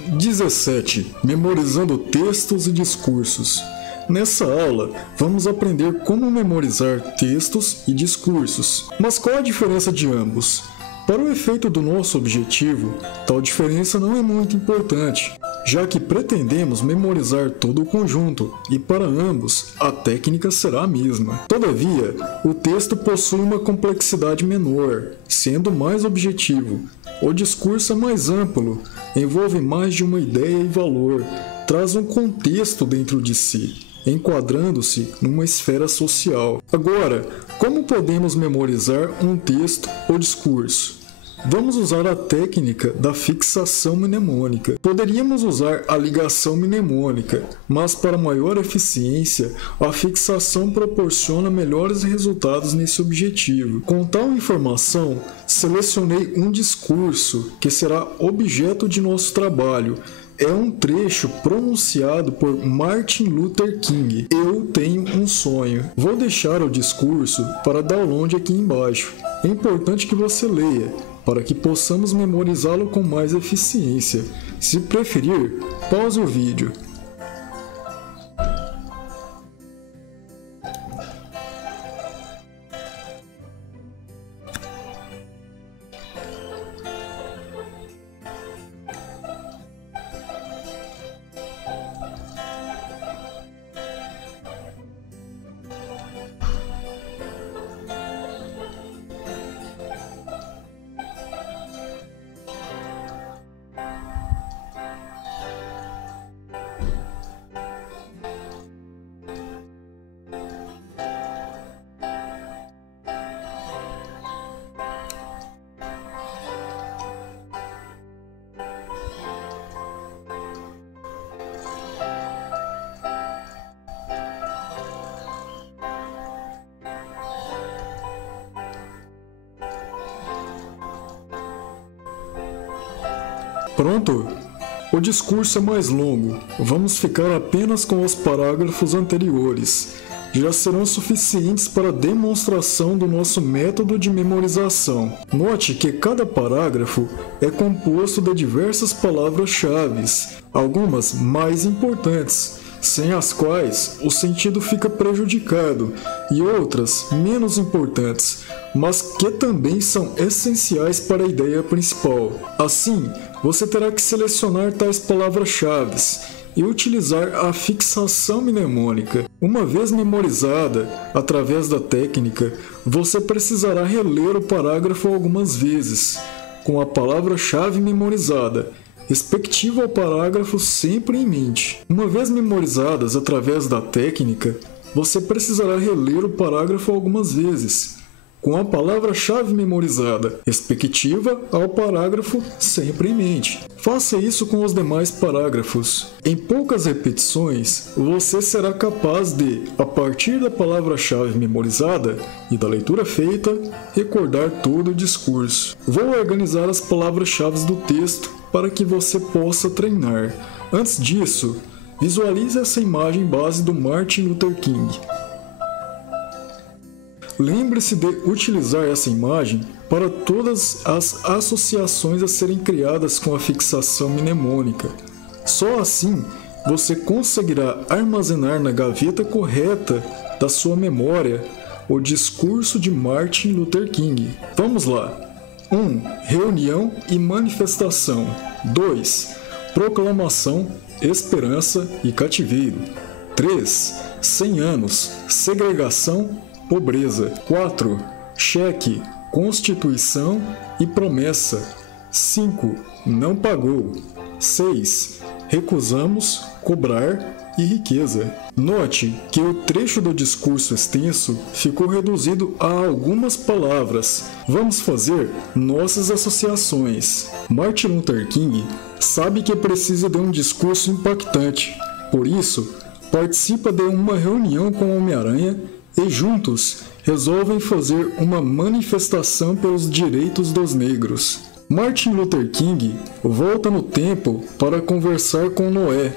17. Memorizando textos e discursos. Nessa aula, vamos aprender como memorizar textos e discursos. Mas qual a diferença de ambos? Para o efeito do nosso objetivo, tal diferença não é muito importante, já que pretendemos memorizar todo o conjunto, e para ambos, a técnica será a mesma. Todavia, o texto possui uma complexidade menor, sendo mais objetivo. O discurso é mais amplo, envolve mais de uma ideia e valor, traz um contexto dentro de si, enquadrando-se numa esfera social. Agora, como podemos memorizar um texto ou discurso? Vamos usar a técnica da fixação mnemônica. Poderíamos usar a ligação mnemônica, mas para maior eficiência, a fixação proporciona melhores resultados nesse objetivo. Com tal informação, selecionei um discurso que será objeto de nosso trabalho. É um trecho pronunciado por Martin Luther King. Eu tenho um sonho. Vou deixar o discurso para download aqui embaixo. É importante que você leia, para que possamos memorizá-lo com mais eficiência. Se preferir, pause o vídeo. Pronto? O discurso é mais longo, vamos ficar apenas com os parágrafos anteriores. Já serão suficientes para a demonstração do nosso método de memorização. Note que cada parágrafo é composto de diversas palavras-chave, algumas mais importantes, sem as quais o sentido fica prejudicado, e outras menos importantes, mas que também são essenciais para a ideia principal. Assim, você terá que selecionar tais palavras-chave e utilizar a fixação mnemônica. Uma vez memorizada, através da técnica, você precisará reler o parágrafo algumas vezes, com a palavra-chave memorizada, respectiva ao parágrafo sempre em mente. Uma vez memorizadas através da técnica, você precisará reler o parágrafo algumas vezes, com a palavra-chave memorizada, respectiva ao parágrafo sempre em mente. Faça isso com os demais parágrafos. Em poucas repetições, você será capaz de, a partir da palavra-chave memorizada e da leitura feita, recordar todo o discurso. Vou organizar as palavras-chave do texto para que você possa treinar. Antes disso, visualize essa imagem base do Martin Luther King. Lembre-se de utilizar essa imagem para todas as associações a serem criadas com a fixação mnemônica. Só assim, você conseguirá armazenar na gaveta correta da sua memória o discurso de Martin Luther King. Vamos lá! 1. Reunião e manifestação. 2. Proclamação, esperança e cativeiro. 3. 100 anos, segregação, pobreza. 4. Cheque, constituição e promessa. 5. Não pagou. 6. Recusamos, cobrar e riqueza. Note que o trecho do discurso extenso ficou reduzido a algumas palavras. Vamos fazer nossas associações. Martin Luther King sabe que precisa de um discurso impactante. Por isso, participa de uma reunião com o Homem-Aranha e juntos resolvem fazer uma manifestação pelos direitos dos negros. Martin Luther King volta no tempo para conversar com Noé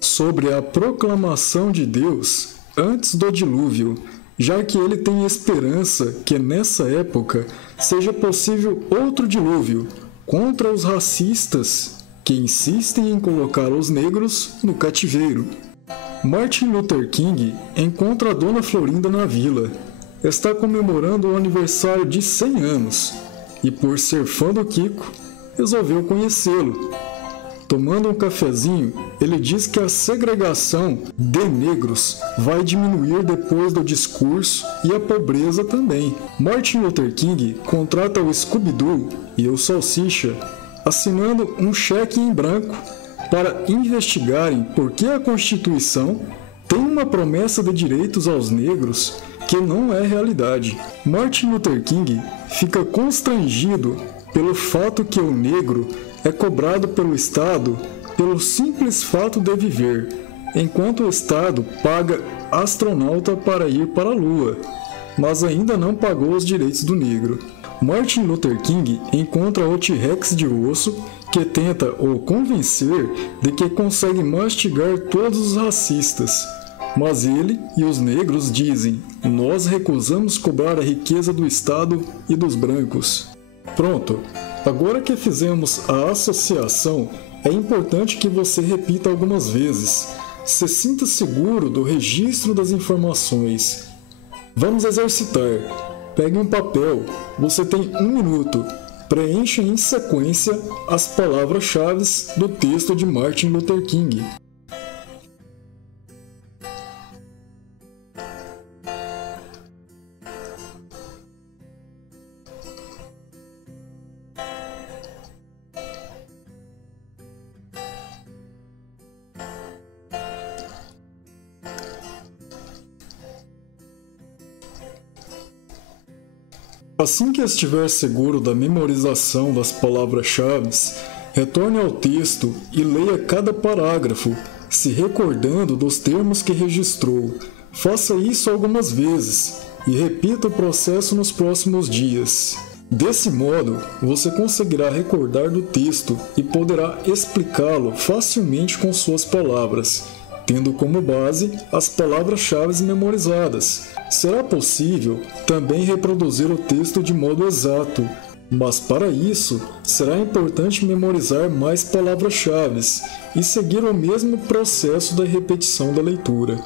sobre a proclamação de Deus antes do dilúvio, já que ele tem esperança que nessa época seja possível outro dilúvio contra os racistas que insistem em colocar os negros no cativeiro. Martin Luther King encontra a Dona Florinda na vila. Está comemorando o aniversário de 100 anos e, por ser fã do Kiko, resolveu conhecê-lo. Tomando um cafezinho, ele diz que a segregação de negros vai diminuir depois do discurso e a pobreza também. Martin Luther King contrata o Scooby-Doo e o Salsicha, assinando um cheque em branco para investigarem por que a Constituição tem uma promessa de direitos aos negros que não é realidade. Martin Luther King fica constrangido pelo fato que o negro é cobrado pelo Estado pelo simples fato de viver, enquanto o Estado paga astronauta para ir para a Lua, mas ainda não pagou os direitos do negro. Martin Luther King encontra o T-Rex de osso que tenta o convencer de que consegue mastigar todos os racistas. Mas ele e os negros dizem: nós recusamos cobrar a riqueza do Estado e dos brancos. Pronto, agora que fizemos a associação, é importante que você repita algumas vezes. Se sinta seguro do registro das informações. Vamos exercitar. Pegue um papel, você tem 1 minuto. Preencha em sequência as palavras-chave do texto de Martin Luther King. Assim que estiver seguro da memorização das palavras-chave, retorne ao texto e leia cada parágrafo, se recordando dos termos que registrou. Faça isso algumas vezes e repita o processo nos próximos dias. Desse modo, você conseguirá recordar do texto e poderá explicá-lo facilmente com suas palavras, tendo como base as palavras-chave memorizadas. Será possível também reproduzir o texto de modo exato, mas para isso será importante memorizar mais palavras-chave e seguir o mesmo processo da repetição da leitura.